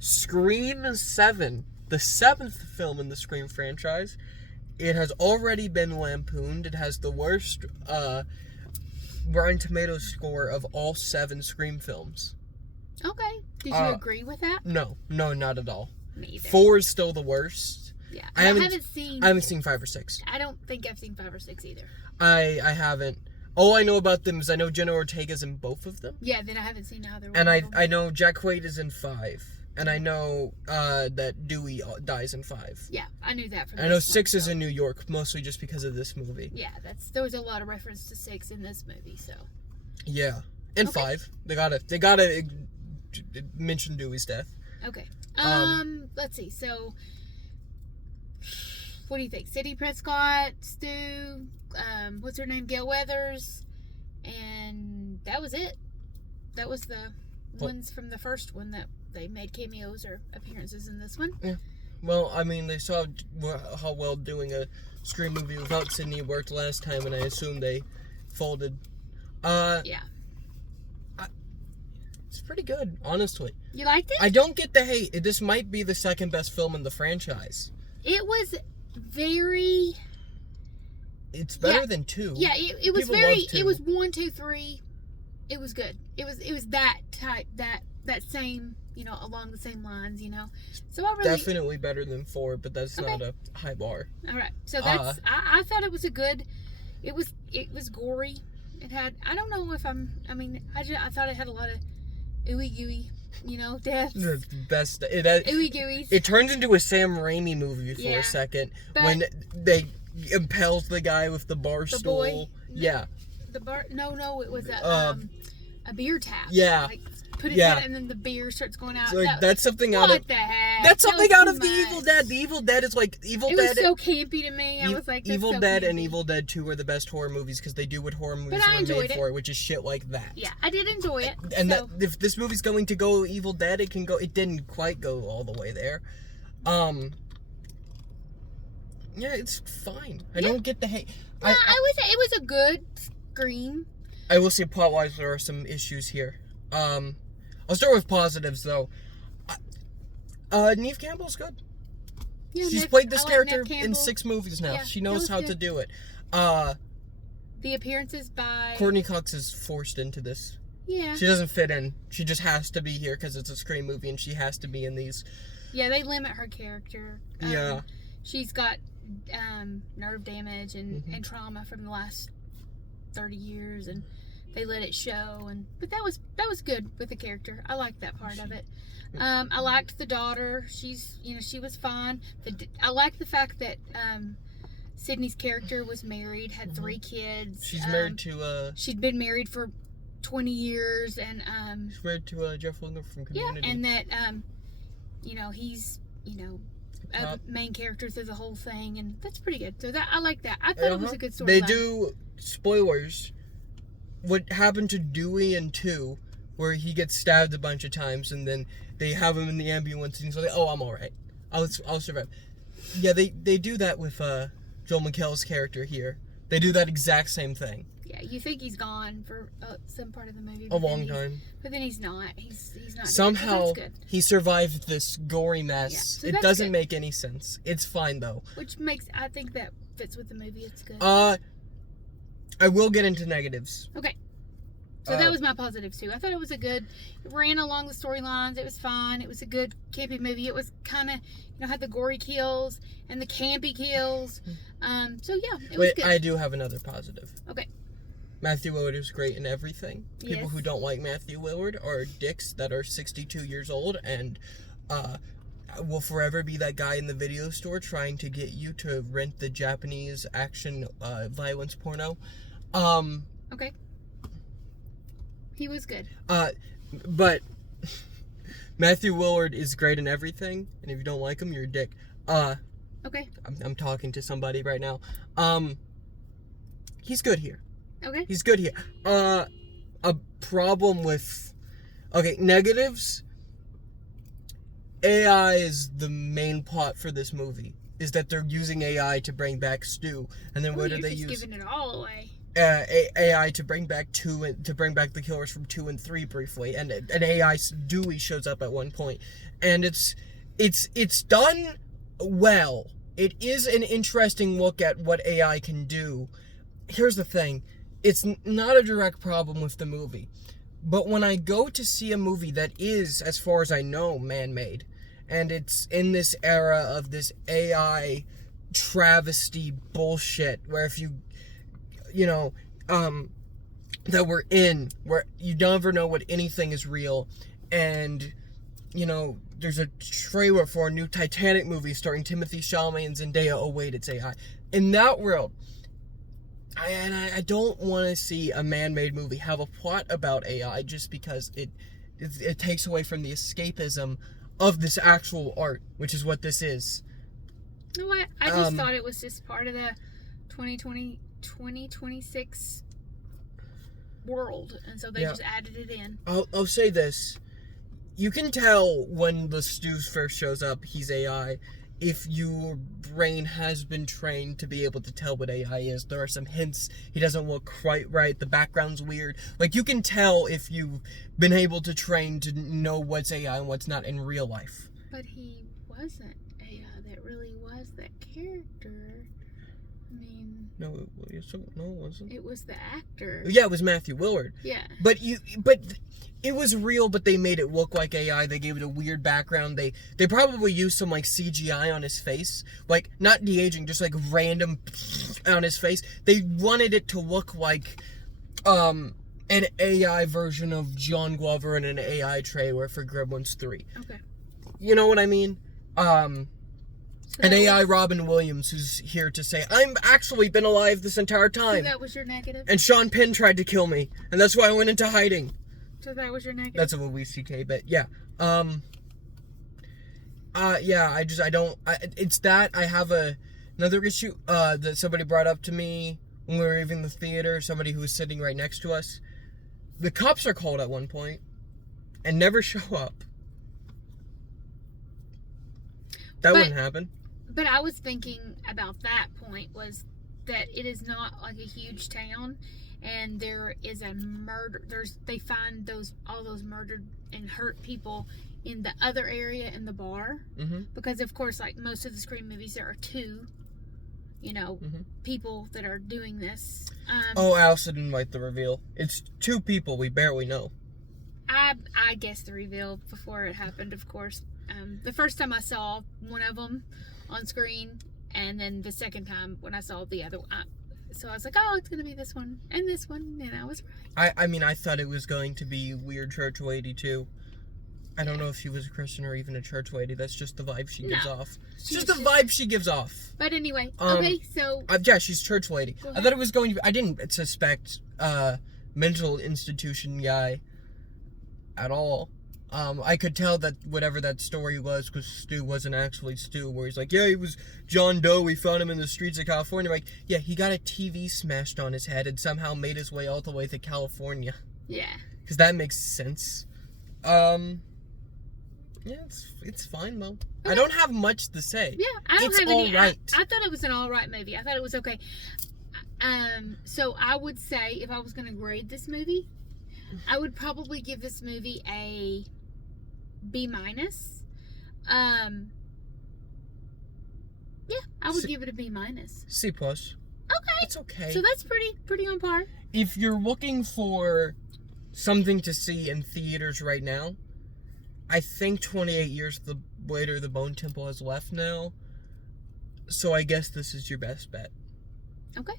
Scream 7, the 7th film in the Scream franchise. It has already been lampooned. It has the worst Rotten Tomatoes score of all 7 Scream films. Okay. Did you agree with that? No, not at all. Me either. 4 is still the worst. Yeah. I haven't seen 5 or 6. I don't think I've seen 5 or 6 either. I haven't. All I know about them is I know Jenna Ortega's in both of them. Yeah, then I haven't seen either one. And I know Jack Quaid is in 5. And I know that Dewey dies in 5. Yeah, I knew that. I know 6 is in New York, mostly just because of this movie. Yeah, there was a lot of reference to 6 in this movie, so. Yeah, and okay. 5. They gotta mention Dewey's death. Okay. Let's see. So, what do you think? Sidney Prescott, Stu, what's her name? Gail Weathers, and that was it. That was the ones from the first one that they made cameos or appearances in this one. Yeah. Well, I mean, they saw how well doing a Scream movie without Sidney worked last time, and I assume they folded. Yeah. It's pretty good, honestly. You liked it? I don't get the hate. This might be the second best film in the franchise. It was very... It's better than 2. Yeah, it was very... It was 1, 2, 3. It was good. It was that type, that same, along the same lines, So I really... Definitely better than 4, but that's not a high bar. All right. So that's... I thought it was a good... It was gory. It had... I don't know if I thought it had a lot of ooey gooey, death. The best. Ooey gooey. It turns into a Sam Raimi movie for a second when they impales the guy with the bar stool. Boy. Yeah. The bar. No, it was a beer tap. Yeah. Like, put it in, and then the beer starts going out. So, that's something out of... What the heck? That's something out of the Evil Dead. The Evil Dead is like... It was so campy to me. I was like, Evil Dead and Evil Dead 2 are the best horror movies because they do what horror movies were made for, which is shit like that. Yeah, I did enjoy it. And that, if this movie's going to go Evil Dead, it can go... It didn't quite go all the way there. Yeah, it's fine. I don't get the hate. Yeah, I would say it was a good Scream. I will say plot-wise there are some issues here. I'll start with positives, though. Neve Campbell's good. Yeah, she's played this character in 6 movies now. Yeah, she knows how to do it. The appearances by... Courtney Cox is forced into this. Yeah. She doesn't fit in. She just has to be here because it's a Scream movie and she has to be in these. Yeah, they limit her character. Yeah. She's got nerve damage and trauma from the last 30 years, and they let it show. But that was good with the character. I liked that part of it. I liked the daughter. She was fine. I liked the fact that Sydney's character was married, had 3 kids. She's married to she'd been married for 20 years, and she's married to Jeff Winger from Community. Yeah, and that he's a main character through the whole thing, and that's pretty good. So I like that. I thought it was a good storyline. They do, spoilers, what happened to Dewey in 2, where he gets stabbed a bunch of times, and then they have him in the ambulance, and he's like, "Oh, I'm all right. I'll survive." Yeah, they do that with Joel McHale's character here. They do that exact same thing. Yeah, you think he's gone for some part of the movie. A long time. But then he's not. He's not. Somehow, good. He survived this gory mess. Yeah, so it doesn't make any sense. It's fine, though. I think that fits with the movie. It's good. I will get into negatives. Okay. So that was my positives, too. I thought it was it ran along the storylines. It was fine. It was a good campy movie. It was kind of, had the gory kills and the campy kills. So, yeah, it was good. I do have another positive. Okay. Matthew Willard is great in everything. People who don't like Matthew Willard are dicks that are 62 years old and will forever be that guy in the video store trying to get you to rent the Japanese action violence porno. Okay. He was good. But Matthew Willard is great in everything, and if you don't like him, you're a dick. Okay. I'm talking to somebody right now. He's good here. Okay. He's good here. A problem with... Okay, negatives. AI is the main plot for this movie. Is that they're using AI to bring back Stu. And then what do they use? You're just giving it all away. AI to bring back the killers from 2 and 3 briefly, and an AI Dewey shows up at one point, and it's done well. It is an interesting look at what AI can do. Here's the thing, it's not a direct problem with the movie, but when I go to see a movie that is, as far as I know, man-made, and it's in this era of this AI travesty bullshit, where if you know, that we're in, where you never know what anything is real, and, you know, there's a trailer for a new Titanic movie starring Timothy Chalamet and Zendaya. Oh wait, it's AI. In that world, I don't want to see a man-made movie have a plot about AI just because it takes away from the escapism of this actual art, which is what this is. You know what? I just thought it was just part of the 2026 world, and so they just added it in. I'll say this. You can tell when the Stews first shows up, he's AI, if your brain has been trained to be able to tell what AI is. There are some hints. He doesn't look quite right. The background's weird. Like, you can tell if you've been able to train to know what's AI and what's not in real life. But he wasn't AI. That really was that character. I mean... No, it wasn't. It was the actor. Yeah, it was Matthew Willard. Yeah. But it was real, but they made it look like AI. They gave it a weird background. They probably used some, like, CGI on his face. Like, not de-aging, just, like, random on his face. They wanted it to look like, an AI version of John Glover in an AI trailer for Gremlins 3. Okay. You know what I mean? An AI Robin Williams who's here to say, I'm actually been alive this entire time. So that was your negative? And Sean Penn tried to kill me, and that's why I went into hiding. So that was your negative? That's a Louis C.K., but yeah. It's that. I have another issue, that somebody brought up to me when we were leaving the theater, somebody who was sitting right next to us. The cops are called at one point, and never show up. That wouldn't happen. But I was thinking about that point, was that it is not like a huge town, and there is a murder. They find all those murdered and hurt people in the other area in the bar, because of course, like most of the Scream movies, there are two, people that are doing this. Allison didn't like the reveal. It's two people we barely know. I guessed the reveal before it happened, of course. The first time I saw one of them on screen, and then the second time when I saw the other one. So I was like, oh, it's going to be this one, and I was right. I mean, I thought it was going to be Weird Church Lady, too. I don't know if she was a Christian or even a church lady. That's just the vibe she gives off. It's just the vibe she gives off. But anyway, okay, so... yeah, she's church lady. I thought it was going to be... I didn't suspect mental institution guy at all. I could tell that whatever that story was, because Stu wasn't actually Stu, where he's like, yeah, he was John Doe, we found him in the streets of California. Like, yeah, he got a TV smashed on his head and somehow made his way all the way to California. Yeah. Because that makes sense. Yeah, it's fine, though. Okay. I don't have much to say. Yeah, I don't have any. Right. I thought it was an alright movie. I thought it was okay. So I would say, if I was going to grade this movie, I would probably give this movie a B-. Yeah, I would give it a B-. C+. Okay. It's okay. So that's pretty on par. If you're looking for something to see in theaters right now, I think 28 years later, the Bone Temple has left now. So I guess this is your best bet. Okay.